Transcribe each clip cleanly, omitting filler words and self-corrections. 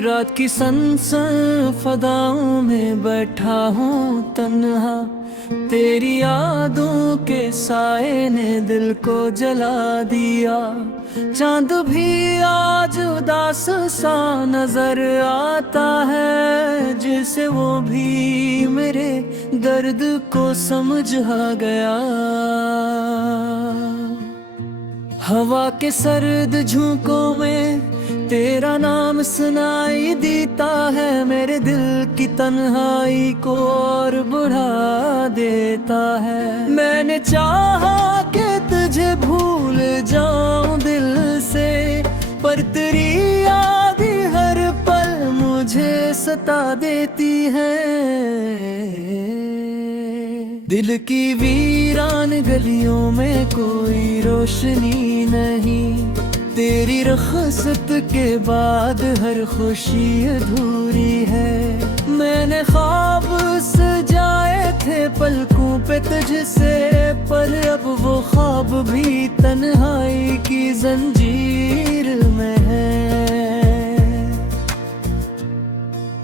रात की सनसन फदाओं में बैठा हूँ तन्हा, तेरी यादों के साए ने दिल को जला दिया। चांद भी आज उदास सा नजर आता है, जैसे वो भी मेरे दर्द को समझ आ गया। हवा के सर्द झोंकों में तेरा नाम सुनाई देता है, मेरे दिल की तन्हाई को और बढ़ा देता है। मैंने चाहा कि तुझे भूल जाऊं दिल से, पर तेरी याद हर पल मुझे सता देती है। दिल की वीरान गलियों में कोई रोशनी नहीं, तेरी रख़्सत के बाद हर खुशी अधूरी है। मैंने ख्वाब सजाए थे पलकों पे तुझसे, पर अब वो ख्वाब भी तन्हाई की जंजीर में है।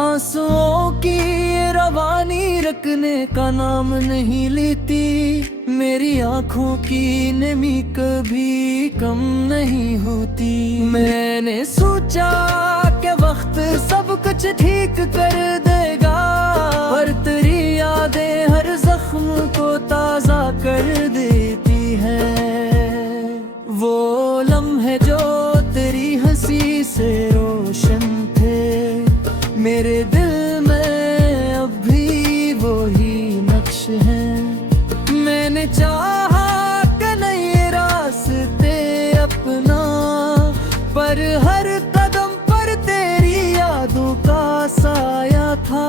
आंसुओं की रवानी रखने का नाम नहीं लेती, मेरी आँखों की नमी कभी कम नहीं होती। मैंने सोचा कि वक्त सब कुछ ठीक कर देगा, पर तेरी यादें हर जख्म को ताज़ा कर देती हैं। वो लम्हे जो तेरी हंसी से रोशन थे, मेरे दिल में अब भी वही नक्श हैं। मैंने चाहा कि नए रास्ते अपना, पर हर कदम पर तेरी यादों का साया था।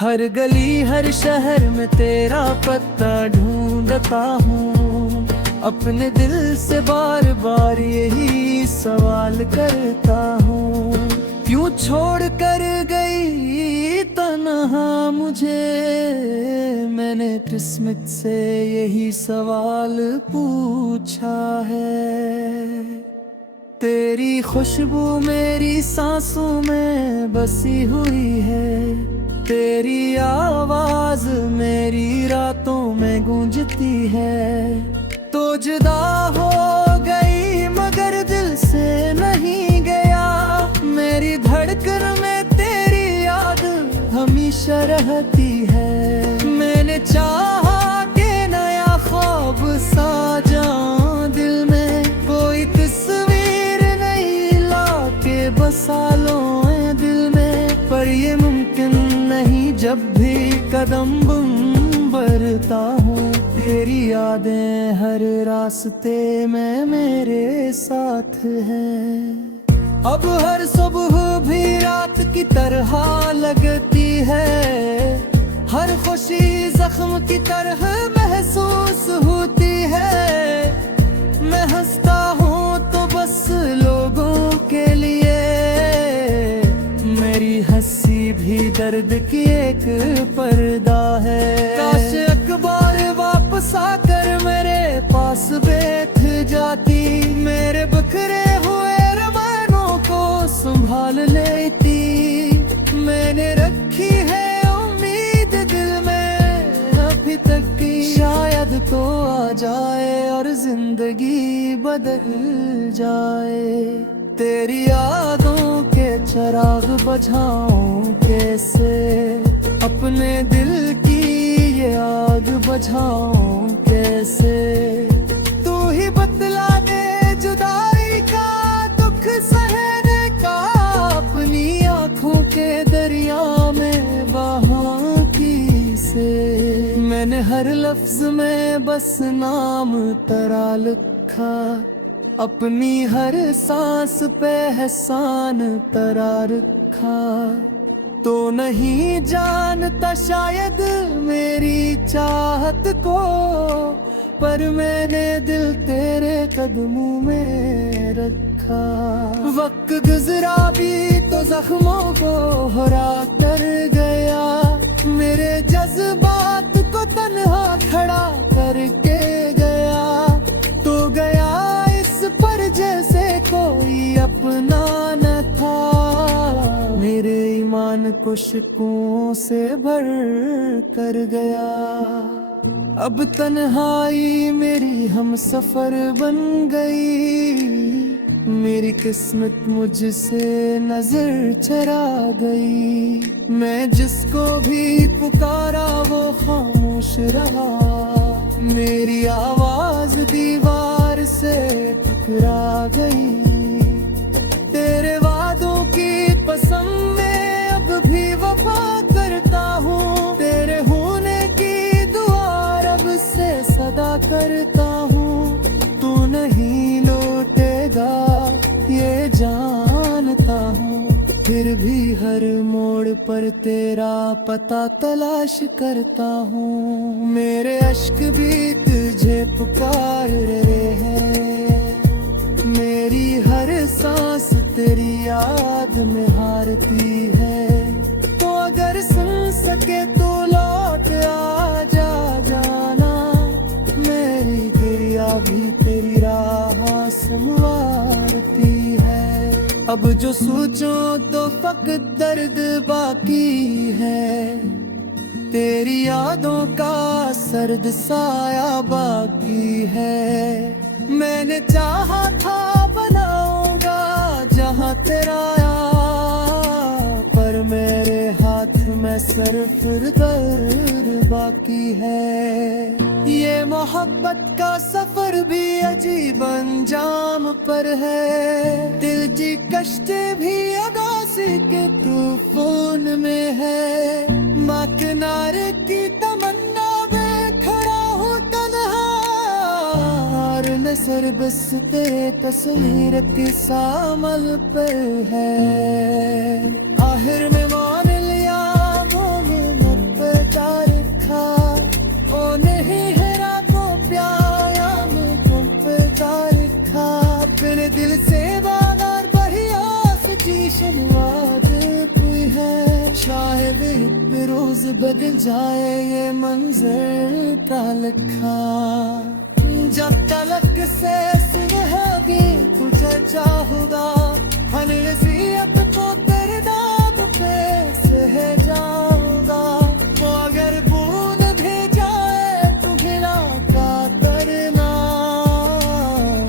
हर गली हर शहर में तेरा पता ढूंढता हूँ, अपने दिल से बार बार यही सवाल करता हूँ, क्यों छोड़ कर गई तन्हा मुझे। मैंने किस्मत से यही सवाल पूछा है। तेरी खुशबू मेरी सांसों में बसी हुई है, तेरी आवाज मेरी रातों में गूंजती है। तो जुदा हो गई मगर दिल से नहीं गया, मेरी धड़कन में तेरी याद हमेशा रहती है। मैंने चाहा कि नया ख्वाब साजाऊं दिल में, कोई तस्वीर नहीं लाके बसा लो दिल में, पर ये मुमकिन नहीं जब भी कदम बढ़ता हूँ, तेरी यादें हर रास्ते में मेरे साथ हैं। अब हर सुबह भी रात की तरह लगती है, हर खुशी जख्म की तरह महसूस होती है। मैं हंसता हूँ तो बस लोगों के लिए, मेरी हंसी भी दर्द की एक पर्दा है। काश अखबार वापस आकर मेरे पास बैठ जाती, मेरे बिखरे हुए रमानों को संभाल लेती। मैंने रखी है उम्मीद दिल में अभी तक की, शायद तो आ जाए और जिंदगी बदल जाए। तेरी यादों के चिराग बुझाऊं कैसे, अपने दिल की ये आग बुझाऊं कैसे। तू ही बतला दे जुदाई का दुख सहने का, अपनी आँखों के दरिया में बहाती से। मैंने हर लफ्ज में बस नाम तेरा लिखा, अपनी हर सांस पे एहसान तेरा रखा। तो नहीं जानता शायद मेरी चाहत को, पर मैंने दिल तेरे कदमों में रखा। वक्त गुजरा भी तो जख्मों को हरा कर गया, मेरे जज्बात को तन्हा खड़ा करके गया। तो गया इस पर जैसे कोई मन को शिकवों से भर कर गया। अब तन्हाई मेरी हम सफर बन गई, मेरी किस्मत मुझसे नजर चरा गई। मैं जिसको भी पुकारा वो खामोश रहा, मेरी आवाज दीवार से टकरा गई। तेरे वादों की कसम मैं अब भी वफा करता हूँ, तेरे होने की दुआ रब से सदा करता हूँ। तू नहीं लौटेगा ये जानता हूँ, फिर भी हर मोड़ पर तेरा पता तलाश करता हूँ। मेरे अश्क भी तुझे पुकार रहे हैं, मेरी हर सांस तेरी याद में हारती है। तो अगर सुन सके तो लौट आ जाना, मेरी गिरिया भी तेरी राह संवारती है। अब जो सोचो तो फकत दर्द बाकी है, तेरी यादों का सर्द साया बाकी है। मैंने चाहा था बनाऊंगा जहां तेरा पर मेरे हाथ में सिर्फ दर्द बाकी है। ये मोहब्बत का सफर भी अजीब अंजाम पर है, दिल की कश्ते भी अगासी के तूफान में है। माँ किनारे की तमन्ना में खड़ा हूँ तन्हा, सर बस तेरे तस्वीर के सामल पर है। आखिर में मान लिया मोने मुझ पे तारीखा, ओ नहीं हेरा को प्याया में तुम पे तारीखा। अपने दिल से बादर बहियास की शनिवाद कोई है, शायद एक रोज बदल जाए ये मंजर का लिखा। जब तलक से सुनहगी तुझे चाहूंगा, हर नसीहत को तेरे दाग पे सह जाऊंगा। वो अगर बूंद भी जाए तो गिला का करना,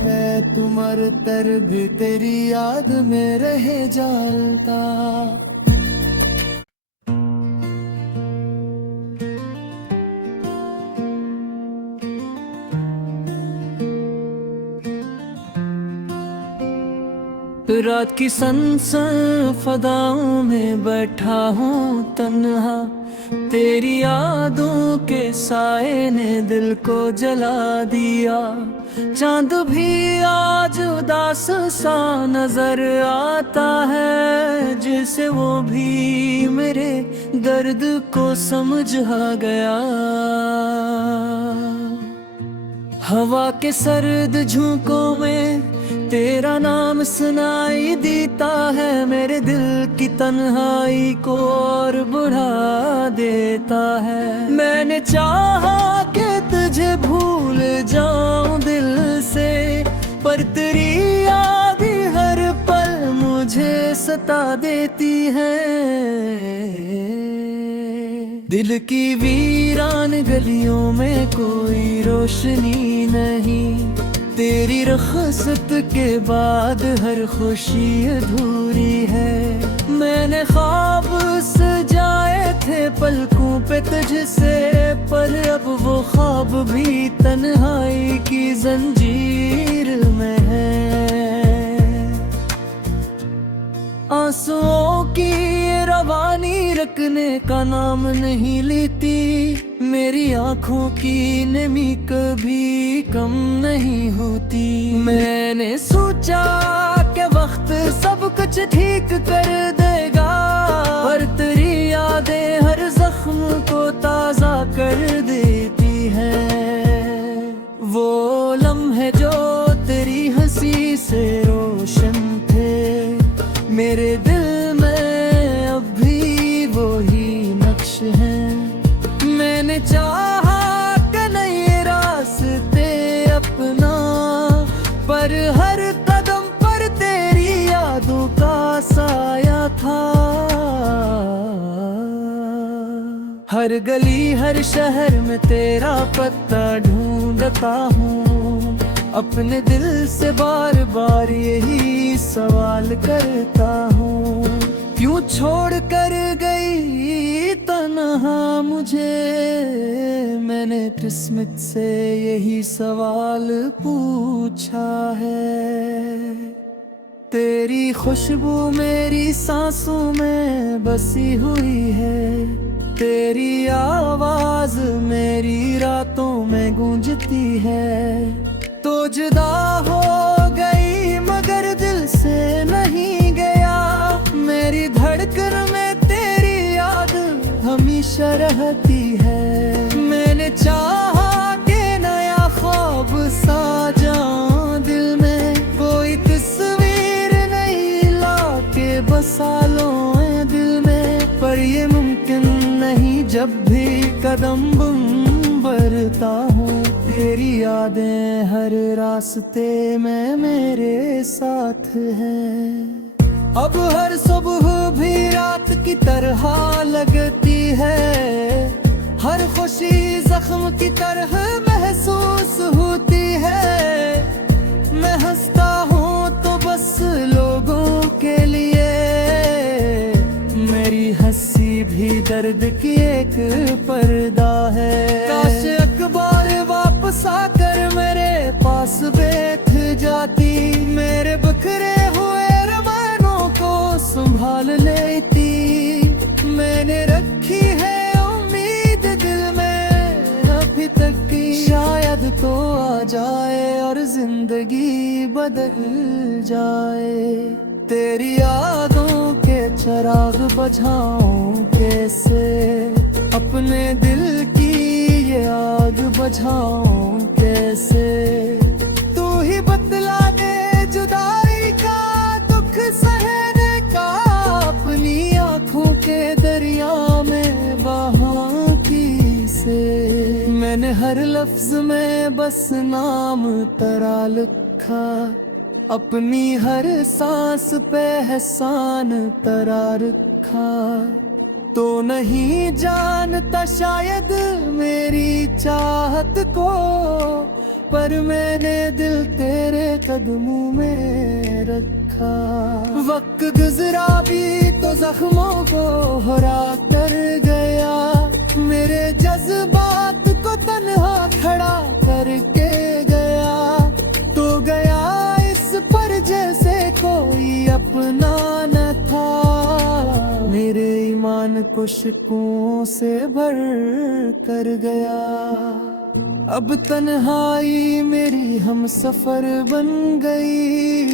मैं तुम्हारे तर भी तेरी याद में रह जाता। रात की सनसन फदाओं में बैठा हूँ तन्हा, तेरी यादों के साए ने दिल को जला दिया। चांद भी आज उदास सा नजर आता है, जिसे वो भी मेरे दर्द को समझ आ गया। हवा के सर्द झोंकों में तेरा नाम सुनाई देता है, मेरे दिल की तन्हाई को और बढ़ा देता है। मैंने चाहा कि तुझे भूल जाऊं दिल से, पर तेरी याद हर पल मुझे सता देती है। दिल की वीरान गलियों में कोई रोशनी नहीं, तेरी रख़्सत के बाद हर खुशी अधूरी है। मैंने ख्वाब सजाए थे पलकों पे तुझसे, पर अब वो ख्वाब भी तन्हाई की जंजीर में है। आंसुओं की रवानी रखने का नाम नहीं लेती, मेरी आँखों की नमी कभी कम नहीं होती। मैंने सोचा कि वक्त सब कुछ ठीक कर देगा, पर तेरी यादें हर जख्म को ताज़ा कर देती हैं। वो लम्हे जो तेरी हंसी से रोशन थे, मेरे दिल में अब भी वही नक्श हैं। मैंने चाहा कि नए रास्ते अपना, पर हर कदम पर तेरी यादों का साया था। हर गली हर शहर में तेरा पता ढूंढता हूँ। अपने दिल से बार बार यही सवाल करता हूँ, क्यों छोड़ कर गई तन्हा मुझे। मैंने किस्मत से यही सवाल पूछा है। तेरी खुशबू मेरी सांसों में बसी हुई है, तेरी आवाज मेरी रातों में गूंजती है। तो जुदा हो गई मगर दिल से नहीं गया, मेरी धड़कन में तेरी याद हमेशा रहती है। मैंने चाहा कि नया ख्वाब साजाऊं दिल में, कोई तस्वीर नहीं लाके बसा लो दिल में। पर ये मुमकिन नहीं जब भी कदम बढ़ता हूँ, तेरी यादें हर रास्ते में मेरे साथ हैं। अब हर सुबह भी रात की तरह लगती है, हर खुशी जख्म की तरह महसूस होती है। मैं हंसता हूँ तो बस लोगों के लिए, मेरी हंसी भी दर्द की एक पर्दा है। काश अखबार वापस आकर मेरे पास बैठ जाती, मेरे बिखरे हुए रमानों को संभाल लेती। मैंने रखी है उम्मीद दिल में अभी तक की, शायद तो आ जाए और जिंदगी बदल जाए। तेरी यादों के चिराग बुझाऊं कैसे, अपने दिल की ये आग बुझाऊं कैसे। तू ही बतला दे जुदाई का दुख सहने का, अपनी आँखों के दरिया में बहाती से। मैंने हर लफ्ज में बस नाम तेरा लिखा, अपनी हर सांस पे एहसान तेरा रखा। तो नहीं जानता शायद मेरी चाहत को, पर मैंने दिल तेरे कदमों में रखा। वक्त गुजरा भी तो जख्मों को हरा कर गया, मेरे जज्बात को तन्हा खड़ा करके गया। तो गया इस पर जैसे कोई अपना न था, मेरे ईमान को शिकवों से भर कर गया। अब तन्हाई मेरी हम सफर बन गई,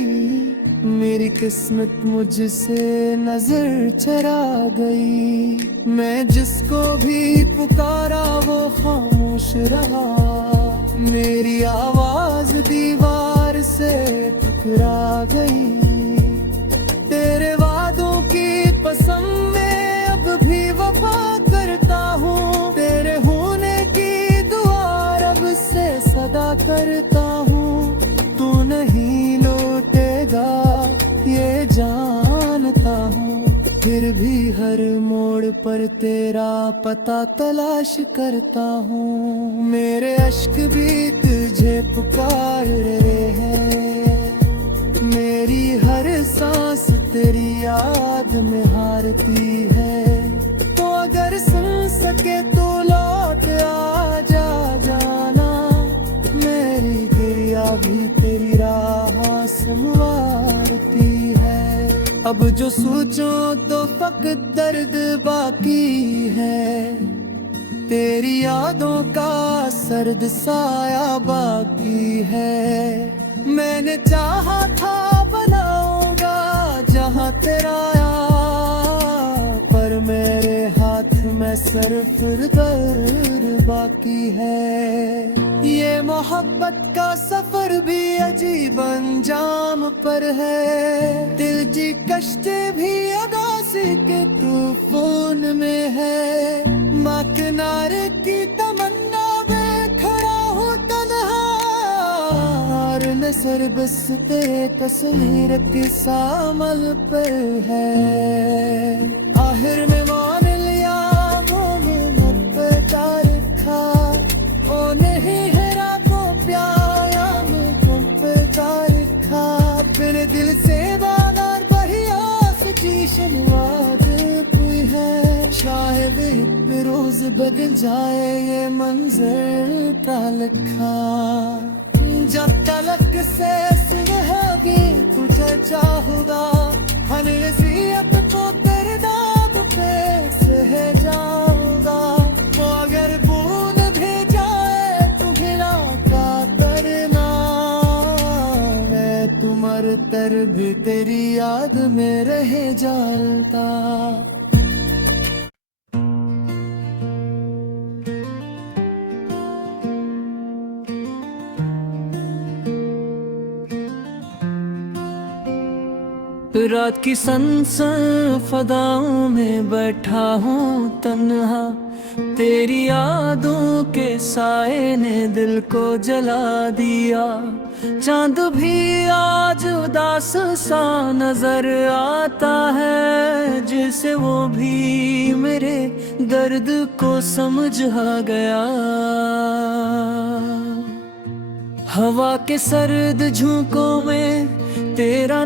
मेरी किस्मत मुझसे नजर चरा गई। मैं जिसको भी पुकारा वो खामोश रहा, मेरी आवाज दीवार से टकरा गई। तेरे वादों की कसम मैं अब भी वफा करता हूँ, तेरे होने की दुआ रब से सदा करता हूँ। तू नहीं लौटेगा ये जानता हूँ, फिर भी हर मोड़ पर तेरा पता तलाश करता हूँ। मेरे अश्क भी तुझे पुकार रहे हैं, मेरी हर सांस तेरी याद में हारती है। तो अगर सुन सके तो लौट आ जाना, मेरी गिरिया भी तेरी राह संवारती है। अब जो सोचो तो फकत दर्द बाकी है, तेरी यादों का सर्द साया बाकी है। मैंने चाहा था बनाऊंगा जहां तेरा पर मेरे हाथ में सिर्फ दर्द बाकी है। ये मोहब्बत का सफर भी अजीब अंजाम पर है, दिल की कश्ते भी अगासी के तूफान में है। माँ किनारे की तमन्ना में खड़ा हूँ तन्हा, नसर बस तेरे तस्वीर के सामल पर है। आखिर में मान लिया भी रोज बदल जाए ये मंजर का लिखा। जब तलक से सुनहोगी तुझे चाहूंगा, हर नसीहत को तेरे दांत पे सह जाऊंगा। वो अगर बूंद भी जाए तू गिला का करना, मैं तुम्हारे तर भी तेरी याद में रह जाता। रात की सनसन फदाओं में बैठा हूँ तन्हा, तेरी यादों के साए ने दिल को जला दिया। चांद भी आज उदास सा नजर आता है, जैसे वो भी मेरे दर्द को समझ आ गया। हवा के सर्द झोंकों में तेरा